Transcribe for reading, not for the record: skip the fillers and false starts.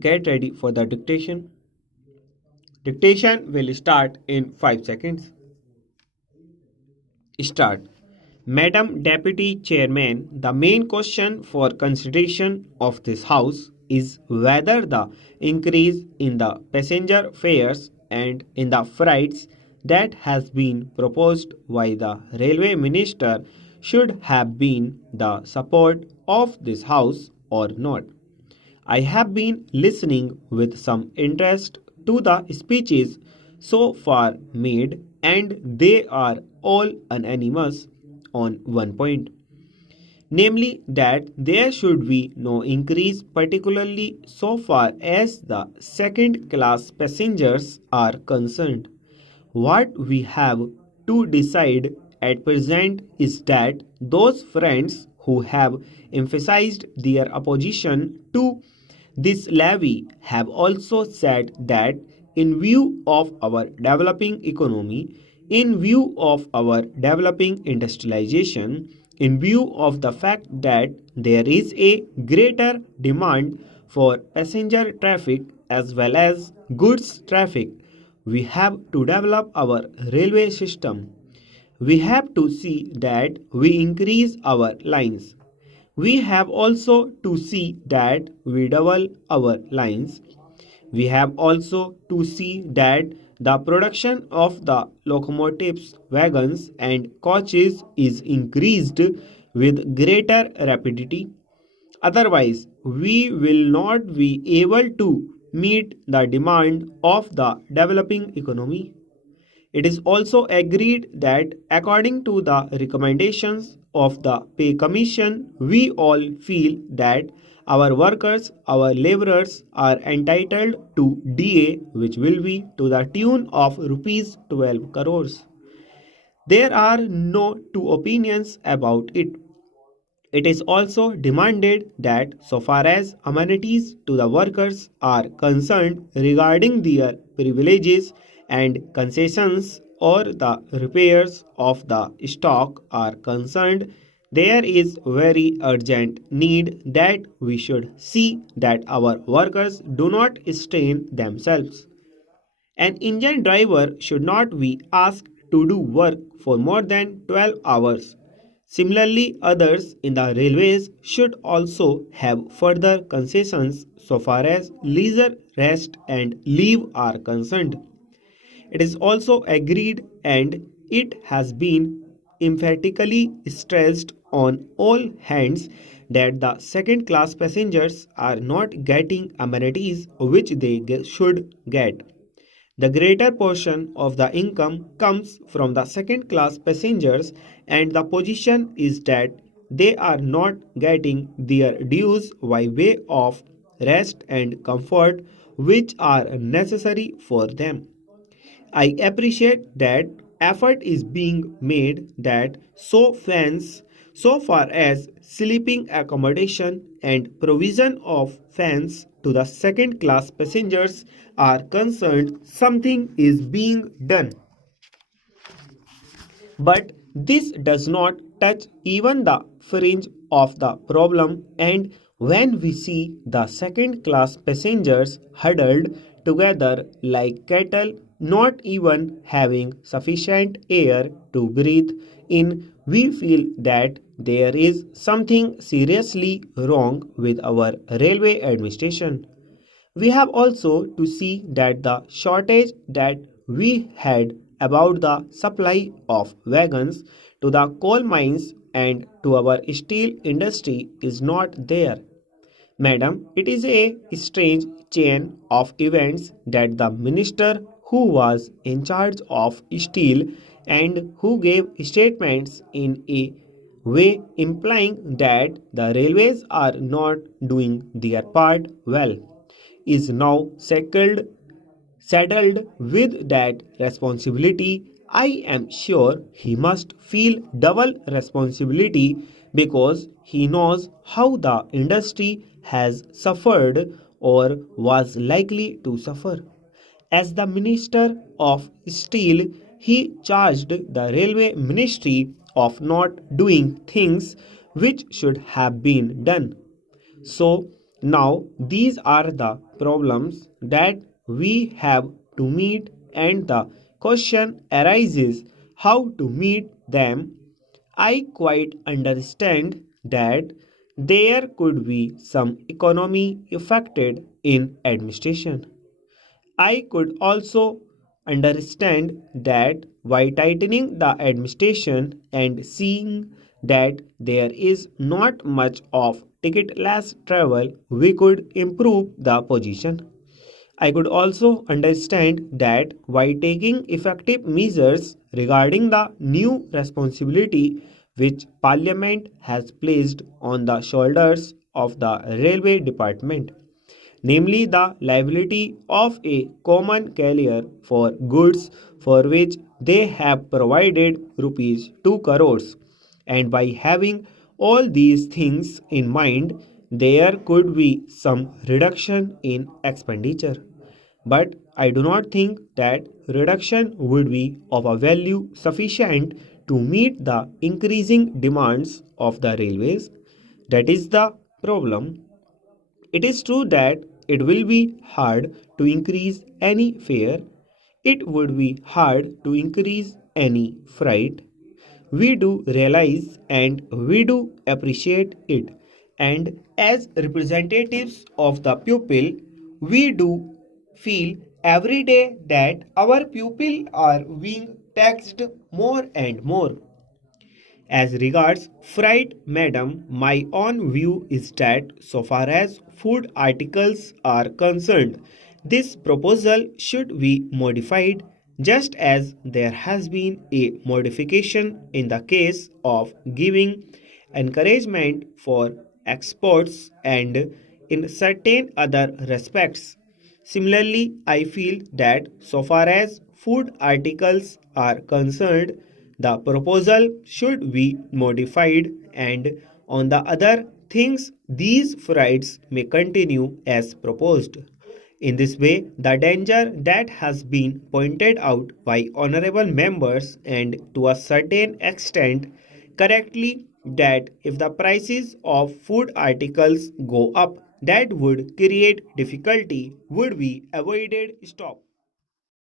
Get ready for the dictation. Dictation will start in 5 seconds. Start. Madam Deputy Chairman, the main question for consideration of this House is whether the increase in the passenger fares and in the freights that has been proposed by the Railway Minister should have been the support of this House or not. I have been listening with some interest to the speeches so far made, and they are all unanimous on one point, namely that there should be no increase, particularly so far as the second class passengers are concerned. What we have to decide at present is that those friends who have emphasized their opposition to this levy have also said that in view of our developing economy, in view of our developing industrialization, in view of the fact that there is a greater demand for passenger traffic as well as goods traffic, we have to develop our railway system. We have to see that we increase our lines. We have also to see that we double our lines. We have also to see that the production of the locomotives, wagons, and coaches is increased with greater rapidity. Otherwise, we will not be able to meet the demand of the developing economy. It is also agreed that according to the recommendations of the Pay Commission, we all feel that our workers, our laborers are entitled to DA, which will be to the tune of rupees 12 crores. There are no two opinions about it. It is also demanded that so far as amenities to the workers are concerned regarding their privileges and concessions or the repairs of the stock are concerned, there is very urgent need that we should see that our workers do not strain themselves. An engine driver should not be asked to do work for more than 12 hours. Similarly, others in the railways should also have further concessions so far as leisure, rest, and leave are concerned. It is also agreed and it has been emphatically stressed on all hands that the second class passengers are not getting amenities which they should get. The greater portion of the income comes from the second class passengers, and the position is that they are not getting their dues by way of rest and comfort which are necessary for them. I appreciate that effort is being made that so far as sleeping accommodation and provision of fans to the second class passengers are concerned, something is being done. But this does not touch even the fringe of the problem, and when we see the second class passengers huddled together like cattle, not even having sufficient air to breathe in, we feel that there is something seriously wrong with our railway administration. We have also to see that the shortage that we had about the supply of wagons to the coal mines and to our steel industry is not there. Madam, it is a strange chain of events that the minister who was in charge of steel and who gave statements in a way implying that the railways are not doing their part well is now saddled with that responsibility. I am sure he must feel double responsibility because he knows how the industry has suffered or was likely to suffer. As the Minister of Steel, he charged the Railway Ministry of not doing things which should have been done. So, Now, these are the problems that we have to meet, and the question arises how to meet them. I quite understand that there could be some economy affected in administration. I could also understand that by tightening the administration and seeing that there is not much of ticketless travel, we could improve the position. I could also understand that by taking effective measures regarding the new responsibility which Parliament has placed on the shoulders of the Railway Department, namely the liability of a common carrier for goods for which they have provided rupees 2 crores, and by having all these things in mind there could be some reduction in expenditure, but I do not think that reduction would be of a value sufficient to meet the increasing demands of the railways. That is the problem. It is true that it will be hard to increase any fare. It would be hard to increase any freight. We do realize and we do appreciate it. And as representatives of the pupil, we do feel every day that our pupil are being taxed more and more. As regards freight, madam, my own view is that so far as food articles are concerned, this proposal should be modified just as there has been a modification in the case of giving encouragement for exports and in certain other respects. Similarly, I feel that so far as food articles are concerned, the proposal should be modified, and on the other things, these freights may continue as proposed. In this way, the danger that has been pointed out by honorable members and to a certain extent correctly, that if the prices of food articles go up, that would create difficulty would be avoided. Stop.